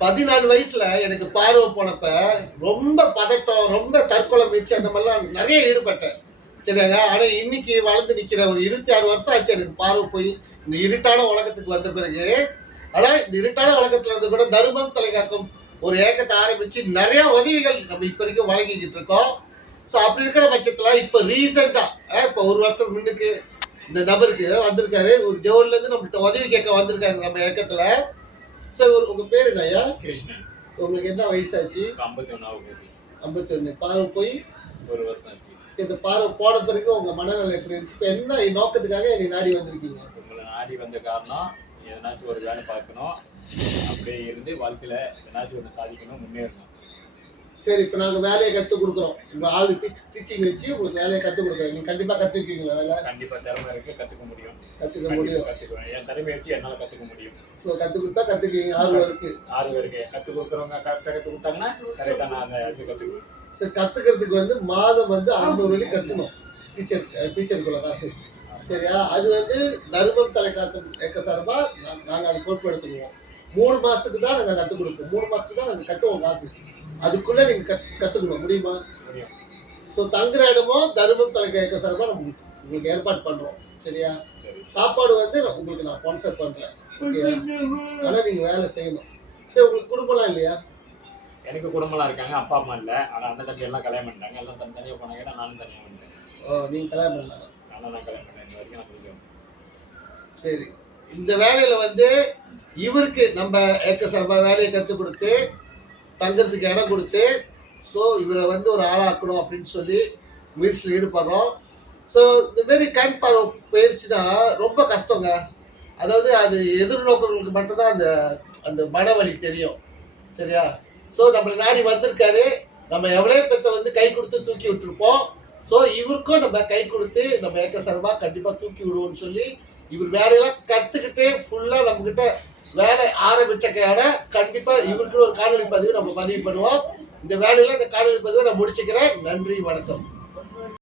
14 வயசுல எனக்கு பார்வை போனப்ப ரொம்ப பதட்டம், ரொம்ப தற்கொலை முயற்சி அந்த மாதிரிலாம் நிறைய ஈடுபட்டேன். சரியாங்க. ஆனா இன்னைக்கு வளர்ந்து நிக்கிற ஒரு 26 வருஷம் ஆச்சு எனக்கு பார்வை போய் இந்த இருட்டான உலகத்துக்கு வந்த பிறகு. ஆனா இந்த இருட்டான உலகத்துல இருந்து கூட தர்மம் தலைகாக்கும் ஒரு இயக்கத்தை ஆரம்பிச்சு நிறைய உதவிகள் நம்ம இப்ப வரைக்கும் வழங்கிக்கிட்டு இருக்கோம். ஸோ அப்படி இருக்கிற பட்சத்துல இப்ப ரீசெண்டா இப்ப ஒரு வருஷம் முன்னுக்கு இந்த நபருக்கு வந்திருக்காரு. ஒரு ஜோன்ல இருந்து நம்மகிட்ட உதவி கேட்க வந்திருக்காரு நம்ம இயக்கத்துல. சார் உங்க பேரு என்னய்யா? கிருஷ்ணன். உங்களுக்கு என்ன வயசாச்சு? 51 51. பார்வை போய் ஒரு வருஷம் ஆச்சு. சரி, இந்த பார்வை போன பிறகு உங்க மனநிலை எப்படி இருந்துச்சு? இப்போ என்ன நோக்கத்துக்காக என்னை நாடி வந்திருக்கீங்க? உங்களை நாடி வந்த காரணம் எதனாச்சும் ஒரு வேலை பார்க்கணும், அப்படியே இருந்து வாழ்க்கையில் எதனாச்சும் ஒன்று சாதிக்கணும், முன்னேறணும். சரி, இப்போ நாங்கள் வேலையை கற்றுக் கொடுக்குறோம். உங்கள் ஆள் டீச்சிங் வச்சு உங்களுக்கு வேலையை கற்றுக் கொடுக்குறோம். நீங்கள் கண்டிப்பாக கற்றுக்குவீங்களா வேலை? கண்டிப்பாக திறமை இருக்குது, கற்றுக்க முடியும். கற்றுக்குவேன். என் திறமை வச்சு என்னால் கற்றுக்க முடியும். ஸோ கற்றுக் கொடுத்தா கற்றுக்குவீங்க. ஆர்வம் இருக்குது. கற்றுக் கொடுக்குறவங்க கரெக்டாக கற்றுக் கொடுத்தாங்கன்னா கரெக்டாக நான் அதை வந்து கற்றுக்குவேன். சரி, கற்றுக்கிறதுக்கு மாதம் 600 வழி கட்டணும். டீச்சருக்குள்ள காசு. சரியா? அது தர்மம் தலைகாக்கும் இயக்க சார்பா நாங்கள் அதை பொறுப்பெடுத்துக்குவோம். 3 மாசத்துக்கு தான் நாங்கள் கற்றுக் கொடுப்போம். 3 மாசத்துக்கு தான் நாங்கள் கட்டுவோம் காசு. அதுக்குள்ள நீங்க கத்துக்கணும். முடியுமா? ஸோ தங்குற இடமும் தர்மம் தலைக்க இயக்க சார்பா நம்ம உங்களுக்கு ஏற்பாடு பண்றோம். சரியா? சாப்பாடு உங்களுக்கு நான் ஸ்பான்சர் பண்றேன். ஓகேயா? ஆனா நீங்க வேலை செய்யணும். சரி, உங்களுக்கு குடும்பம்லாம் இல்லையா? எனக்கு குடும்பம்லாம் இருக்காங்க. அப்பா அம்மா இல்லை. ஆனால் அண்ணன் தம்பி எல்லாம் கல்யாணம் பண்ணிட்டாங்க. எல்லாம் தனியாக போனாங்க. நானும் தனியாக பண்ணிட்டேன். நீங்க கல்யாணம் பண்ணலாம்? நான் கல்யாணம் பண்ணேன். இந்த வரைக்கும் நான் முடியும். சரி, இந்த வேலையில இவருக்கு நம்ம இயக்க சார்பா வேலையை கற்றுக் கொடுத்து தங்குறதுக்கு இடம் கொடுத்து ஸோ இவரை ஒரு ஆளாக்கணும் அப்படின்னு சொல்லி முயற்சியில் ஈடுபடுறோம். ஸோ இந்தமாரி கண் பார்வை போயிடுச்சுன்னா ரொம்ப கஷ்டங்க. அதாவது அது எதிர்நோக்கங்களுக்கு மட்டும்தான் அந்த அந்த மனவழி தெரியும். சரியா? ஸோ நம்மளை நாடி வந்திருக்காரு. நம்ம எவ்வளோ பேர்த்த கை கொடுத்து தூக்கி விட்டுருப்போம். ஸோ இவருக்கும் நம்ம கை கொடுத்து நம்ம இயக்க சார்பாக கண்டிப்பாக தூக்கி விடுவோம்னு சொல்லி இவர் வேலையெல்லாம் கற்றுக்கிட்டு ஃபுல்லாக நம்மக்கிட்ட வேலை ஆரம்பிச்ச கையோட கண்டிப்பாக இவருக்கு ஒரு காணொலி பதிவு நம்ம பதிவு பண்ணுவோம். இந்த வேலையில இந்த காணொலி பதிவை நான் முடிச்சுக்கிறேன். நன்றி, வணக்கம்.